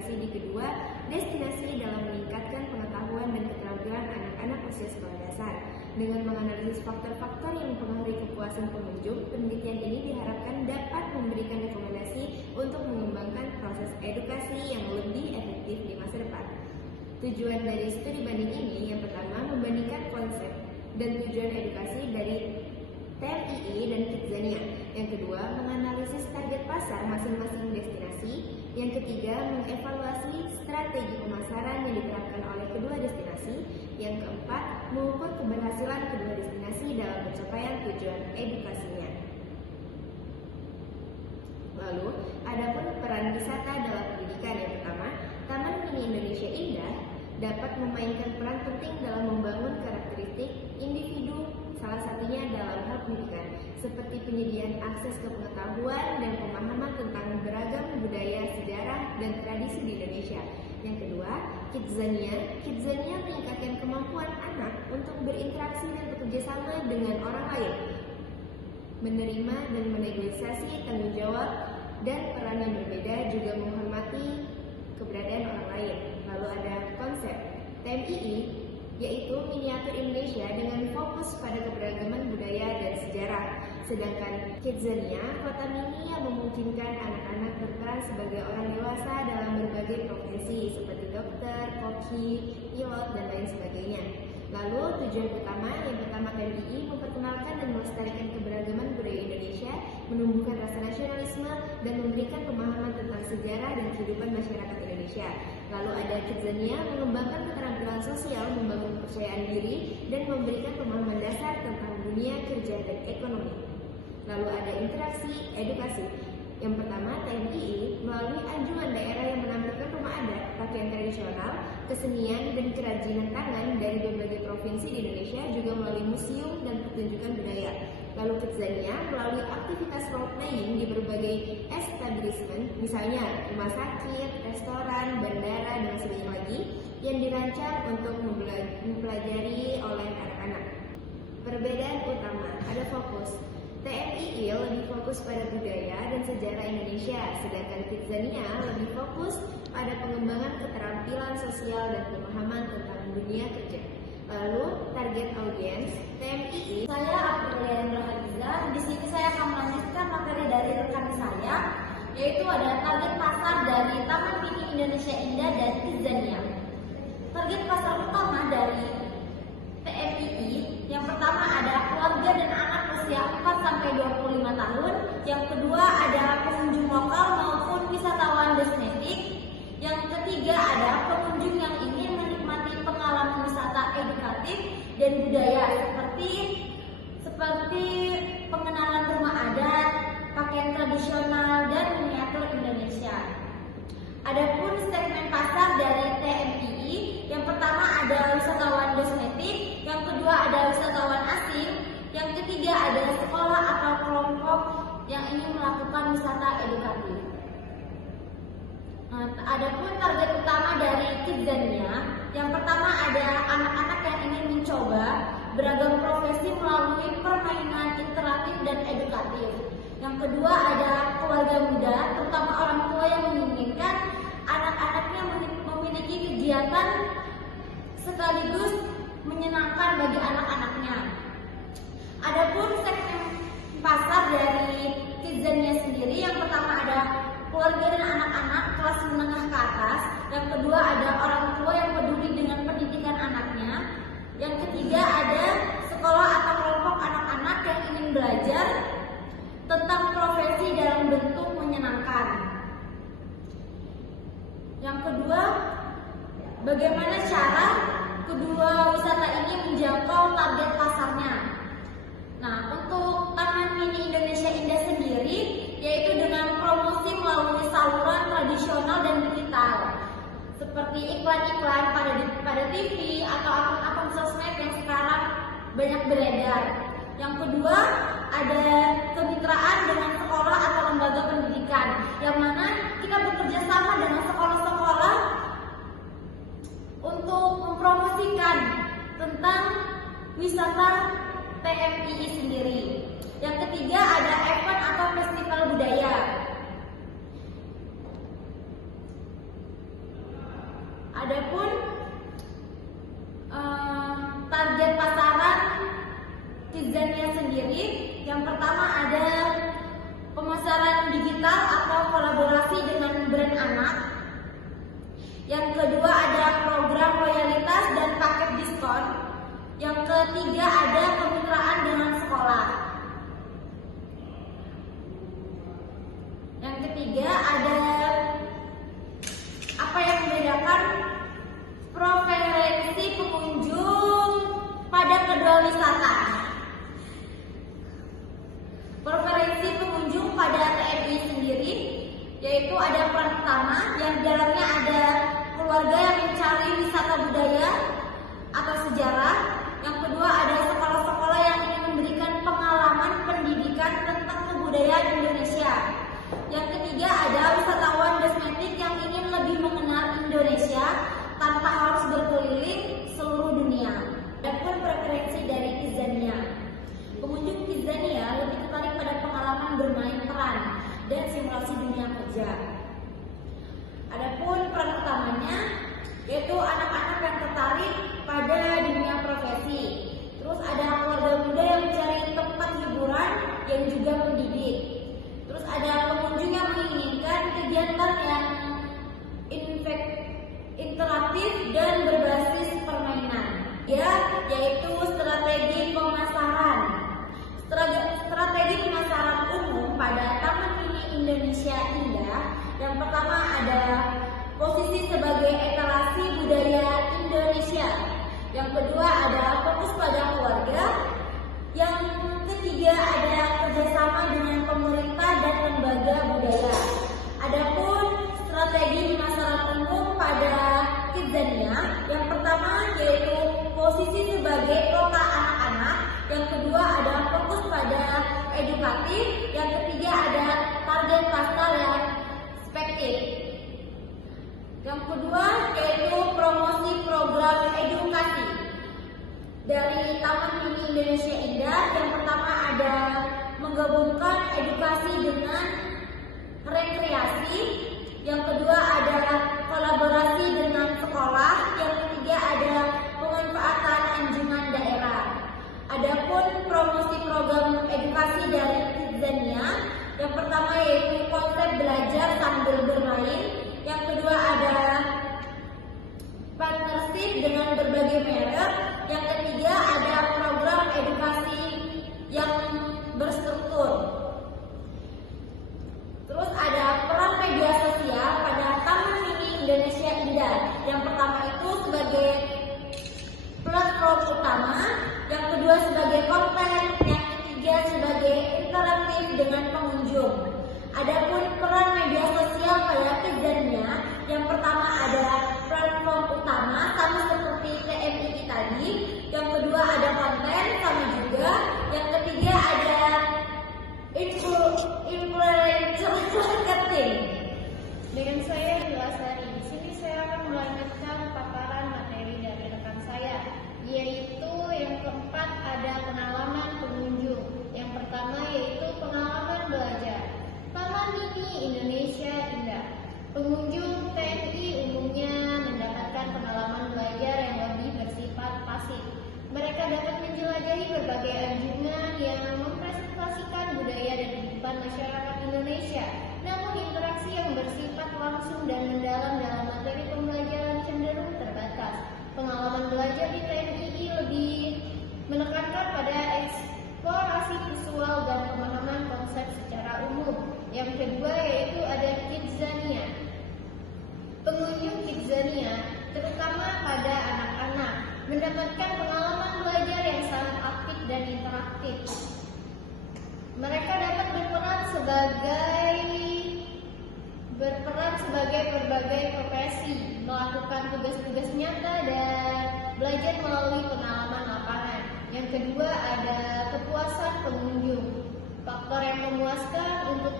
edukasi di kedua destinasi dalam meningkatkan pengetahuan dan keterampilan anak-anak usia sekolah dasar. Dengan menganalisis faktor-faktor yang mempengaruhi kepuasan pengunjung, penelitian ini diharapkan dapat memberikan rekomendasi untuk mengembangkan proses edukasi yang lebih efektif di masa depan. Tujuan dari studi banding ini yang pertama membandingkan konsep dan tujuan edukasi dari TMII dan Kidzania. Yang kedua, menganalisis target pasar masing-masing destinasi. Yang ketiga, mengevaluasi strategi pemasaran yang diterapkan oleh kedua destinasi. Yang keempat, mengukur keberhasilan kedua destinasi dalam pencapaian tujuan edukasinya. Lalu, adapun peran wisata dalam pendidikan. Yang pertama, Taman Mini Indonesia Indah dapat memainkan peran penting dalam membangun karakteristik individu, salah satunya dalam hal pendidikan, seperti penyediaan akses ke pengetahuan dan pemahaman tentang beragam budaya, sejarah, dan tradisi di Indonesia. Yang kedua, Kidzania meningkatkan kemampuan anak untuk berinteraksi dan bekerja sama dengan orang lain, menerima dan menegosiasi tanggung jawab dan peran yang berbeda, juga menghormati keberadaan orang lain. Lalu ada konsep TMII, yaitu Miniatur Indonesia dengan fokus pada keberagaman budaya dan sejarah. Sedangkan Kidzania, kota mini yang memungkinkan anak-anak berperan sebagai orang dewasa dalam berbagai profesi seperti dokter, koki, pilot, dan lain sebagainya. Lalu tujuan utama, yang pertama TMII memperkenalkan dan melestarikan keberagaman budaya Indonesia, menumbuhkan rasa nasionalisme, dan memberikan pemahaman tentang sejarah dan kehidupan masyarakat Indonesia. Lalu ada Kidzania, mengembangkan keterampilan sosial, membangun kepercayaan diri, dan memberikan pemahaman dasar tentang dunia kerja dan ekonomi. Lalu ada interaksi edukasi. Yang pertama, TMII melalui anjungan daerah yang menampilkan rumah adat, pakaian tradisional, kesenian, dan kerajinan tangan dari berbagai provinsi di Indonesia, juga melalui museum dan pertunjukan budaya. Lalu Kidzania melalui aktivitas role playing di berbagai establishment, misalnya rumah sakit, restoran, bandara, dan sebagainya lagi, yang dirancang untuk mempelajari oleh anak-anak. Perbedaan utama, ada fokus. TMII lebih fokus pada budaya dan sejarah Indonesia, sedangkan Kidzania lebih fokus pada pengembangan keterampilan sosial dan pemahaman tentang dunia kerja. Lalu target audiens TMII. Saya Aprilia Hadiza. Di sini saya akan melanjutkan materi dari rekan saya, yaitu ada target pasar dari Taman Mini Indonesia Indah dan Kidzania. Target pasar utama dari TMII yang pertama ada keluarga dan anak usia 4-25 tahun. Yang kedua ada pengunjung lokal maupun wisatawan domestik. Yang ketiga ada pengunjung yang ingin menikmati pengalaman wisata edukatif dan budaya seperti pengenalan rumah adat, pakaian tradisional, dan miniatur Indonesia. Adapun segmen pasar dari TMII, yang pertama ada wisatawan domestik, yang kedua ada wisatawan asing, yang ketiga ada sekolah atau kelompok yang ingin melakukan wisata edukatif. Adapun target utama dari Kidzania, yang pertama ada anak-anak yang ingin mencoba beragam profesi melalui permainan interaktif dan edukatif. Yang kedua ada keluarga muda, terutama orang tua yang menginginkan anak-anaknya memiliki kegiatan sekaligus menyenangkan bagi anak-anaknya. Adapun segmen pasar dari Kidzania sendiri, yang pertama ada keluarga dan anak-anak kelas menengah ke atas, yang kedua ada orang tua yang peduli dengan pendidikan anaknya, yang ketiga ada sekolah atau kelompok anak-anak yang ingin belajar tentang profesi dalam bentuk menyenangkan. Yang kedua, bagaimana cara kedua wisata ini menjangkau target pasarnya. Nah, untuk Taman Mini Indonesia Indah sendiri, yaitu dengan promosi melalui saluran tradisional dan digital, seperti iklan-iklan pada TV atau akun-akun sosmed yang sekarang banyak beredar. Yang kedua, ada kemitraan dengan sekolah atau lembaga pendidikan, yang mana kita bekerja sama dengan sekolah-sekolah untuk mempromosikan tentang wisata TMII sendiri. Yang ketiga ada event atau festival budaya. Adapun target pasaran Kidzania sendiri, yang pertama ada pemasaran digital atau kolaborasi dengan brand anak. Yang kedua ada program loyalitas dan paket diskon. Yang ketiga ada kemitraan dengan sekolah. Yang ketiga ada apa yang membedakan preferensi pengunjung pada kedua wisata. Preferensi pengunjung pada TMI sendiri yaitu ada peran pertama yang di dalamnya ada keluarga yang mencari wisata budaya atau sejarah. Yang kedua ada sekolah-sekolah yang ingin memberikan pengalaman pendidikan tentang kebudayaan Indonesia. Yang ketiga ada wisatawan domestik yang ingin lebih mengenal Indonesia tanpa harus berkeliling seluruh dunia. Adapun preferensi dari Kidzania, pengunjung Kidzania lebih tertarik pada pengalaman bermain peran dan simulasi dunia kerja. Adapun peran utamanya yaitu anak-anak yang tertarik pada dunia profesi. Terus ada keluarga muda yang mencari tempat hiburan yang juga mendidik. Terus ada pengunjung yang menginginkan kegiatan yang interaktif dan berbasis permainan. Yaitu strategi pemasaran. Strategi pemasaran umum pada Taman Mini Indonesia Indah. Yang pertama ada posisi sebagai etalase budaya Indonesia. Yang kedua ada fokus pada keluarga. Yang ketiga ada kerjasama dengan pemerintah dan lembaga budaya. Adapun strategi pemasaran umum pada Kidzania, yang pertama yaitu posisi sebagai kota anak-anak. Yang kedua ada fokus pada edukatif. Yang ketiga ada target pasar yang spektif. Yang kedua yaitu promosi program edukasi dari Taman Mini Indonesia Indah. Yang pertama ada menggabungkan edukasi dengan rekreasi. Yang kedua ada kolaborasi dengan sekolah. Yang ketiga ada pemanfaatan anjungan daerah. Adapun promosi program edukasi dari Kidzania, yang pertama yaitu konsep belajar sambil bermain. Yang kedua ada partnership dengan berbagai merek. Yang ketiga ada program edukasi yang berstruktur. Terus ada peran media sosial pada Taman Mini Indonesia Indah. Yang pertama itu sebagai platform utama, yang kedua sebagai konten, yang ketiga sebagai interaktif dengan pengunjung. Adapun peran media sosial pada Kidzania, yang pertama ada platform utama sama seperti TMI tadi, yang kedua ada konten sama juga, yang ketiga ada influencer marketing. Dengan saya Dilasari, di sini saya akan melanjutkan paparan materi dari rekan saya, yaitu yang keempat ada pengalaman pengunjung. Yang pertama yaitu pengalaman belajar. Taman Mini Indonesia Indah. Pengunjung TMI umumnya mendapatkan pengalaman belajar yang lebih bersifat pasif. Mereka dapat menjelajahi berbagai anjungan yang mempresentasikan budaya dan kehidupan masyarakat Indonesia. Namun interaksi yang bersifat langsung dan mendalam dalam materi pembelajaran cenderung terbatas. Pengalaman belajar di TMI lebih menekankan pada eksplorasi visual dan pemahaman konsep secara umum. Yang kedua yaitu ada Kidzania. Pengunjung Kidzania, terutama pada anak-anak, mendapatkan pengalaman belajar yang sangat aktif dan interaktif. Mereka dapat berperan sebagai berbagai profesi, melakukan tugas-tugas nyata dan belajar melalui pengalaman lapangan. Yang kedua ada kepuasan pengunjung. Faktor yang memuaskan untuk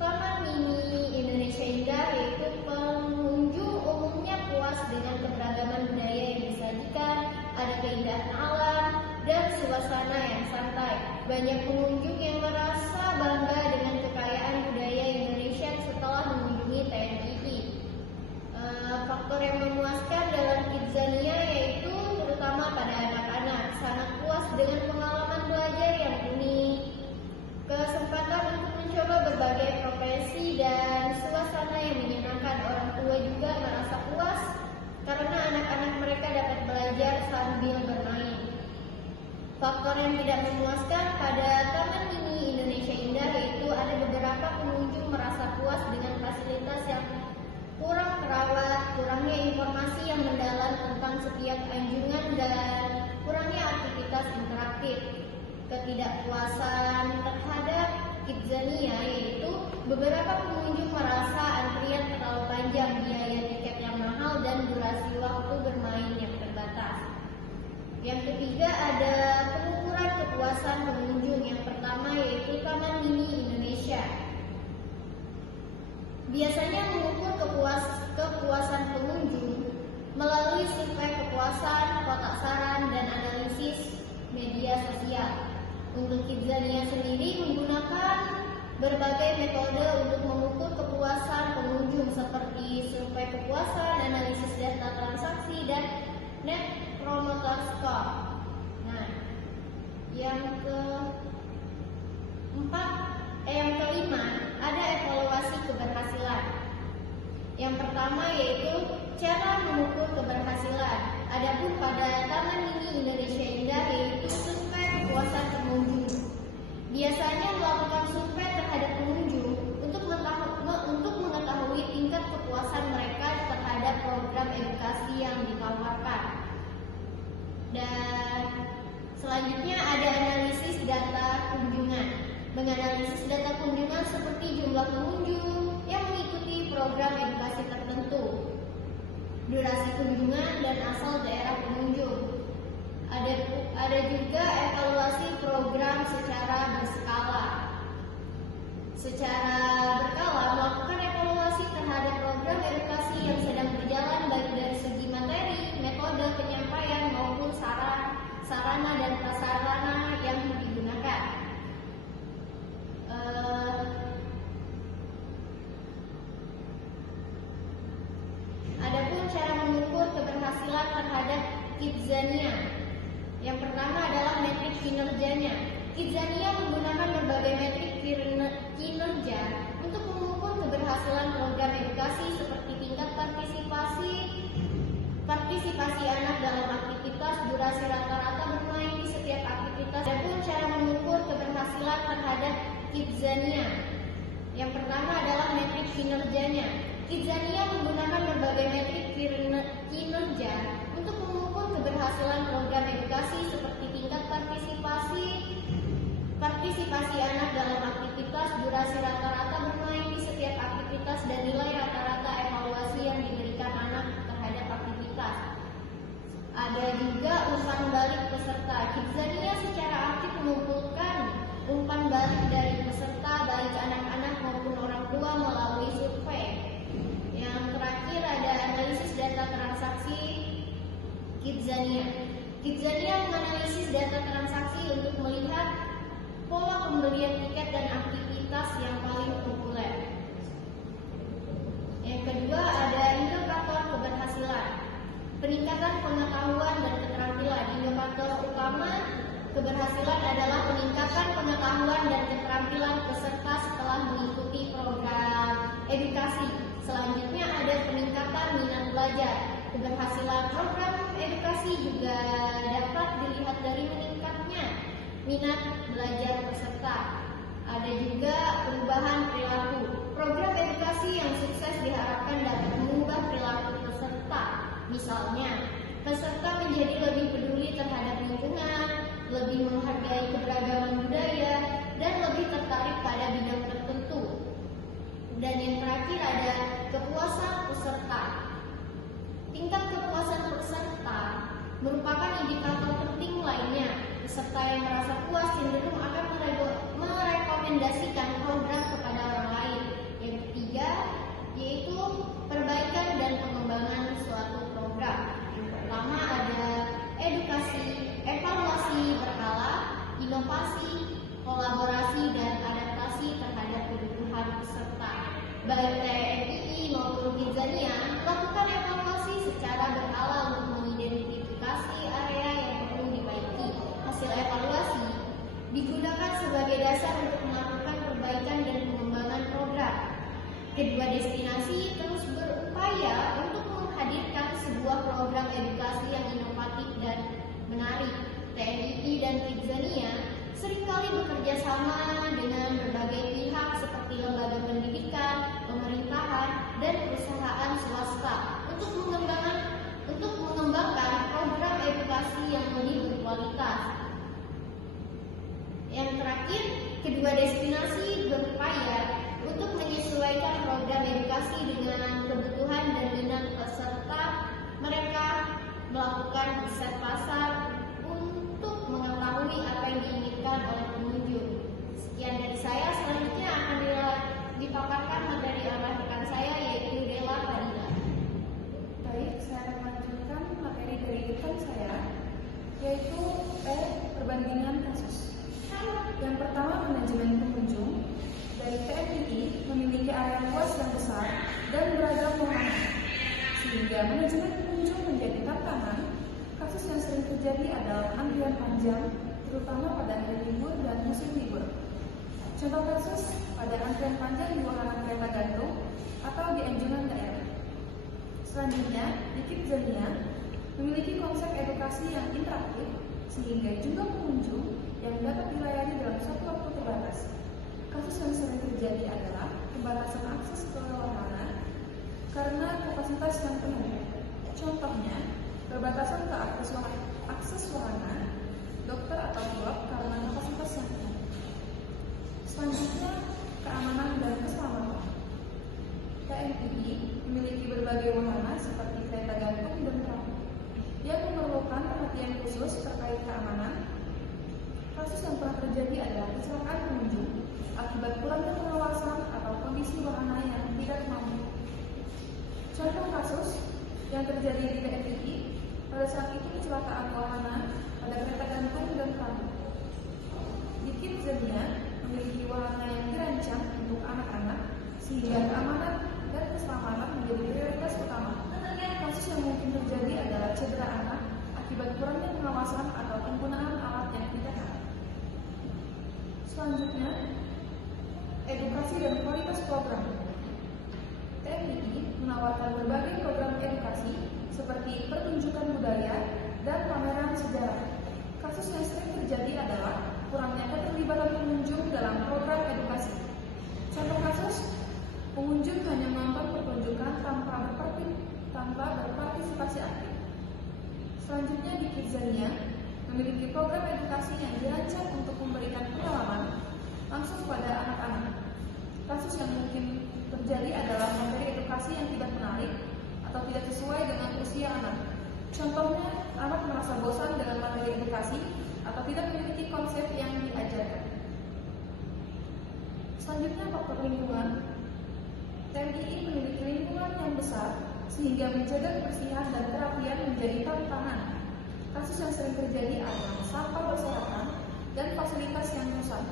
Taman Mini Indonesia Indah yaitu pengunjung umumnya puas dengan keberagaman budaya yang disajikan, ada keindahan alam dan suasana yang santai. Banyak pengunjung yang merasa bangga dengan kekayaan budaya Indonesia setelah mengunjungi TMI. Faktor yang memuaskan Faktor yang tidak memuaskan pada Taman Mini Indonesia Indah yaitu ada beberapa pengunjung merasa puas dengan fasilitas yang kurang terawat, kurangnya informasi yang mendalam tentang setiap anjungan, dan kurangnya aktivitas interaktif. Ketidakpuasan terhadap Kidzania yaitu beberapa pengunjung merasa antrian terlalu panjang, biaya tiket yang mahal, dan durasi waktu bermain yang terbatas. Yang ketiga ada pengukuran kepuasan pengunjung. Yang pertama yaitu Taman Mini Indonesia. Biasanya mengukur kepuasan pengunjung melalui survei kepuasan, kotak saran, dan analisis media sosial. Untuk Kidzania sendiri menggunakan berbagai metode untuk mengukur kepuasan pengunjung seperti survei kepuasan, analisis data transaksi, dan Net Promoter Score. Nah, yang kelima ada evaluasi keberhasilan. Yang pertama yaitu cara mengukur keberhasilan. Adapun pada Taman Mini Indonesia Indah yaitu survei kepuasan pengunjung. Biasanya melakukan survei terhadap pengunjung untuk mengetahui tingkat kepuasan mereka terhadap program edukasi yang ditawarkan. Dan selanjutnya ada analisis data kunjungan. Menganalisis data kunjungan seperti jumlah pengunjung yang mengikuti program edukasi tertentu, durasi kunjungan, dan asal daerah pengunjung. Ada juga evaluasi program secara berskala. Secara berkala melakukan evaluasi terhadap program edukasi yang sedang berjalan baik dari segi materi, metode penyampaian maupun sarana dan prasarana yang digunakan. Adapun cara mengukur keberhasilan terhadap Kidzania. Yang pertama adalah metrik kinerjanya. Kidzania menggunakan berbagai metrik kinerja untuk mengukur keberhasilan program edukasi seperti tingkat partisipasi anak dalam aktivitas, durasi rata-rata bermain di setiap aktivitas. Adapun cara mengukur keberhasilan terhadap Kidzania. Yang pertama adalah metrik kinerjanya. Kidzania menggunakan berbagai metrik kinerja untuk mengukur keberhasilan program edukasi seperti tingkat partisipasi anak dalam aktivitas, durasi rata-rata bermain di setiap aktivitas, dan nilai rata-rata evaluasi yang diberikan anak terhadap aktivitas. Ada juga umpan balik peserta. Kidzania secara aktif mengumpulkan umpan balik dari peserta baik anak-anak maupun orang tua melalui survei. Yang terakhir ada analisis data transaksi Kidzania. Kidzania menganalisis data transaksi untuk melihat pola pembelian tiket dan aktivitas yang paling populer. Yang kedua ada indikator keberhasilan. Peningkatan pengetahuan dan keterampilan. Indikator utama keberhasilan adalah peningkatan pengetahuan dan keterampilan peserta setelah mengikuti program edukasi. Selanjutnya ada peningkatan minat belajar. Keberhasilan program edukasi juga dapat dilihat dari meningkatnya minat belajar peserta. Ada juga perubahan perilaku. Program edukasi yang sukses diharapkan dapat mengubah perilaku peserta. Misalnya, peserta menjadi lebih peduli terhadap lingkungan, lebih menghargai keberagaman budaya, dan lebih tertarik pada bidang tertentu. Dan yang terakhir ada kepuasan peserta. Tingkat kepuasan peserta merupakan indikator penting lainnya. Peserta yang merasa puas cenderung akan merekomendasikan program kepada orang lain. Yang ketiga yaitu perbaikan dan pengembangan suatu program. Yang pertama ada edukasi, evaluasi berkala, inovasi, kolaborasi, dan adaptasi terhadap kebutuhan peserta. Baik TNI maupun Kidzania melakukan evaluasi secara berkala untuk mengidentifikasi area yang perlu diperbaiki. Hasil evaluasi digunakan sebagai dasar untuk melakukan perbaikan dan pengembangan program. Kedua destinasi terus berupaya untuk menghadirkan sebuah program edukasi yang inovatif dan menarik. TNI dan Kidzania terakhir, kedua destinasi berupaya untuk menyesuaikan program edukasi dengan kebutuhan dan minat peserta. Mereka melakukan riset pasar untuk mengetahui apa yang diinginkan oleh pengunjung. Sekian dari saya, selanjutnya akan dipaparkan materi oleh rekan saya yaitu Dela Fadila. Baik, saya akan melanjutkan materi dari rekan saya, yaitu perbandingan kasus. Yang pertama, manajemen pengunjung. Dari TMII memiliki area luas yang besar dan beragam wahana, sehingga manajemen pengunjung menjadi tantangan. Kasus yang sering terjadi adalah antrian panjang, terutama pada hari libur dan musim libur. Contoh kasus pada antrian panjang di wahana kereta gantung atau di anjungan daerah. Selanjutnya, di Kidzania memiliki konsep edukasi yang interaktif, sehingga jumlah pengunjung yang dapat dilayani dalam suatu waktu terbatas. Kasus yang sering terjadi adalah pembatasan akses ke wahana karena kapasitas yang penuh. Contohnya, perbatasan ke akses wahana, dokter atau pilot karena kapasitas yang penuh. Selanjutnya, keamanan dan keselamatan. TMII memiliki berbagai wahana seperti kereta gantung dan perahu yang memerlukan perhatian khusus terkait keamanan. Kasus yang pernah terjadi adalah kecelakaan pengunjung akibat kurangnya pengawasan atau kondisi wahana yang tidak mampu. Contoh kasus yang terjadi di TMII pada saat itu kecelakaan wahana pada kereta gantung dan perahu. Di Kidzania memiliki wahana yang dirancang untuk anak-anak, sehingga keamanan dan keselamatan menjadi prioritas utama. Kasus yang mungkin terjadi adalah cedera anak akibat kurangnya pengawasan atau penggunaan alat yang tidak tepat. Selanjutnya, edukasi dan kualitas program. TMII menawarkan berbagai program edukasi seperti pertunjukan budaya dan pameran sejarah. Kasus yang sering terjadi adalah kurangnya keterlibatan pengunjung dalam program edukasi. Contoh kasus, pengunjung hanya menonton pertunjukan tanpa berpartisipasi aktif. Selanjutnya, di Kidzania memiliki program edukasi yang dirancang untuk memberikan pengalaman langsung pada anak-anak. Kasus yang mungkin terjadi adalah materi edukasi yang tidak menarik atau tidak sesuai dengan usia anak. Contohnya, anak merasa bosan dengan materi edukasi atau tidak memiliki konsep yang diajarkan. Selanjutnya, faktor lingkungan. TMII memiliki lingkungan yang besar sehingga menjaga kebersihan dan kerapian menjadi tantangan. Kasus yang sering terjadi adalah sampah berserakan dan fasilitas yang rusak.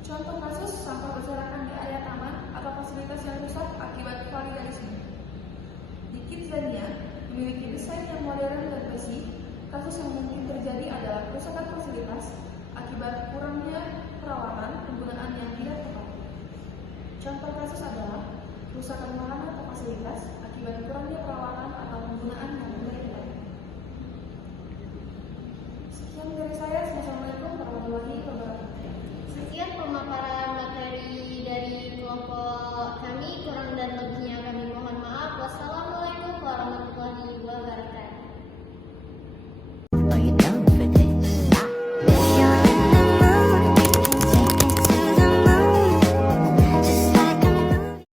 Contoh kasus sampah berserakan di area taman atau fasilitas yang rusak akibat vandalisme. Di Kidzania memiliki desain yang modern dan bersih. Kasus yang mungkin terjadi adalah kerusakan fasilitas akibat kurangnya perawatan penggunaan yang tidak tepat. Contoh kasus adalah kerusakan wahana atau fasilitas akibat kurangnya perawatan atau penggunaan yang tidak tepat. Sekian dari saya. Assalamualaikum warahmatullahi wabarakatuh. Sekian pemaparan materi dari kelompok kami, kurang dan lebihnya kami mohon maaf. Wassalamualaikum warahmatullahi wabarakatuh.